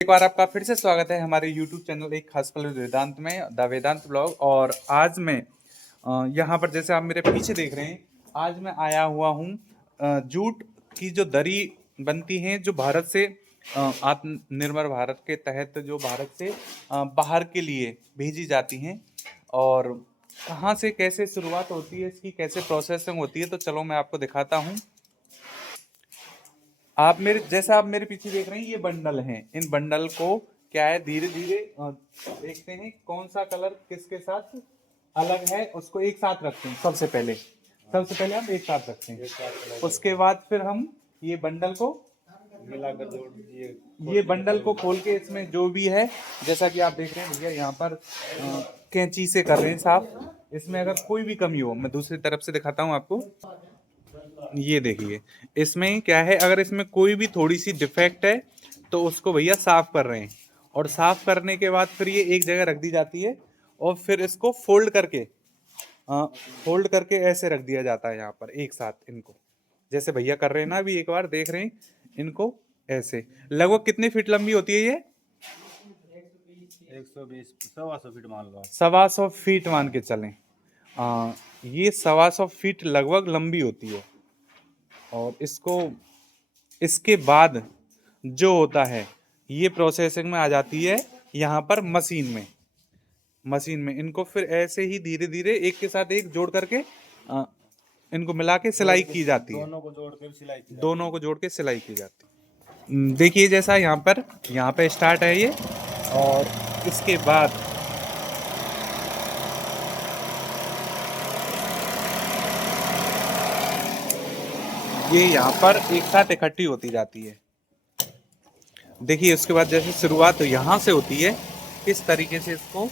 एक बार आपका फिर से स्वागत है हमारे YouTube चैनल एक खास पल वेदांत में, द वेदांत ब्लॉग। और आज मैं यहाँ पर जैसे आप मेरे पीछे देख रहे हैं, आज मैं आया हुआ हूँ जूट की जो दरी बनती है, जो भारत से आत्मनिर्भर भारत के तहत जो भारत से बाहर के लिए भेजी जाती हैं। और कहाँ से कैसे शुरुआत होती है इसकी, कैसे प्रोसेसिंग होती है, तो चलो मैं आपको दिखाता हूँ। आप मेरे पीछे देख रहे हैं, ये बंडल हैं। इन बंडल को क्या है, धीरे धीरे देखते हैं कौन सा कलर किसके साथ अलग है, उसको एक साथ रखते हैं। सबसे पहले हम एक साथ रखते हैं। उसके बाद फिर हम ये बंडल को मिलाकर जोड़ दिए। ये बंडल को खोल के इसमें जो भी है, जैसा कि आप देख रहे हैं भैया यहाँ पर कैंची से कर रहे हैं साफ। इसमें अगर कोई भी कमी हो, मैं दूसरी तरफ से दिखाता हूँ आपको। ये देखिए, इसमें क्या है, अगर इसमें कोई भी थोड़ी सी डिफेक्ट है तो उसको भैया साफ कर रहे हैं। और साफ करने के बाद फिर ये एक जगह रख दी जाती है, और फिर इसको फोल्ड करके ऐसे रख दिया जाता है यहाँ पर एक साथ। इनको जैसे भैया कर रहे हैं ना, अभी एक बार देख रहे हैं इनको ऐसे। लगभग कितनी फीट लंबी होती है ये? 120 125 फीट मान लो। 125 फीट मान के चलें। ये 125 फीट लगभग लंबी होती है। और इसके बाद जो होता है, ये प्रोसेसिंग में आ जाती है यहाँ पर मशीन में इनको फिर ऐसे ही धीरे धीरे एक के साथ एक जोड़ करके इनको मिला के सिलाई की जाती है। दोनों को जोड़ के सिलाई की जाती है। देखिए जैसा यहाँ पे स्टार्ट है ये, और इसके बाद ये यहाँ पर एक साथ इकट्ठी होती जाती है। देखिए उसके बाद जैसे शुरुआत यहाँ से होती है, इस तरीके से इसको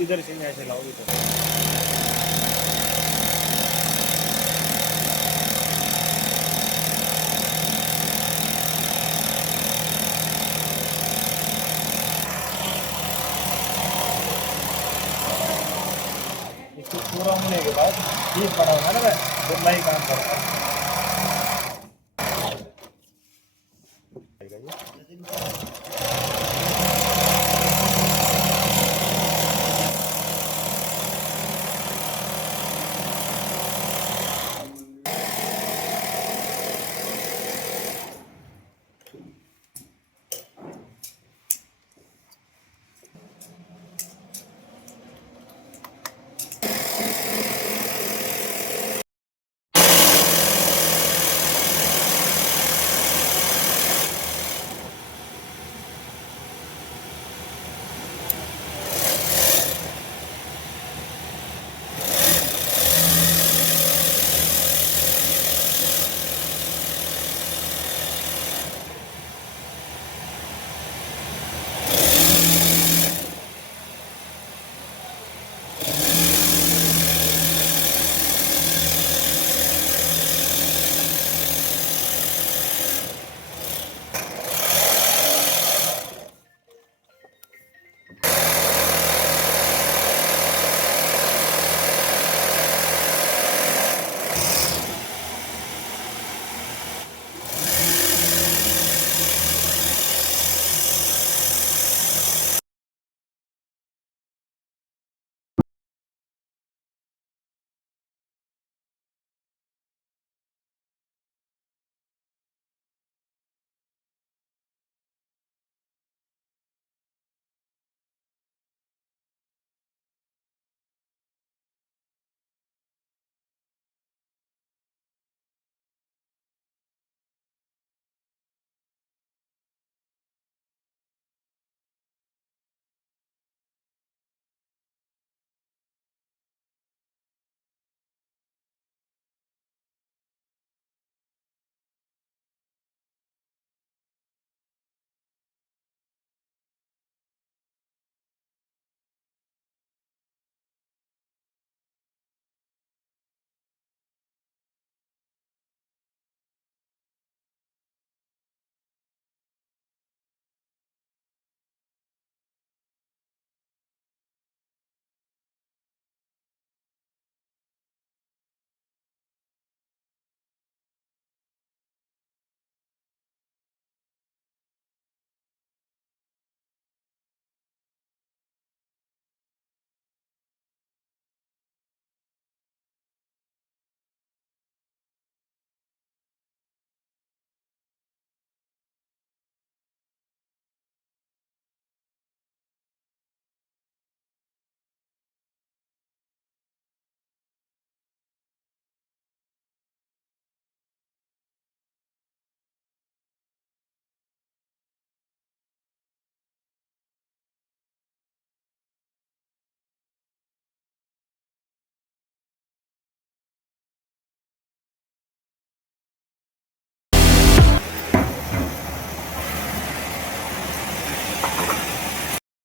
इधर से ऐसे लाओ इधर। इसको पूरा होने के बाद ठीक बना होगा ना, तो नहीं काम करता।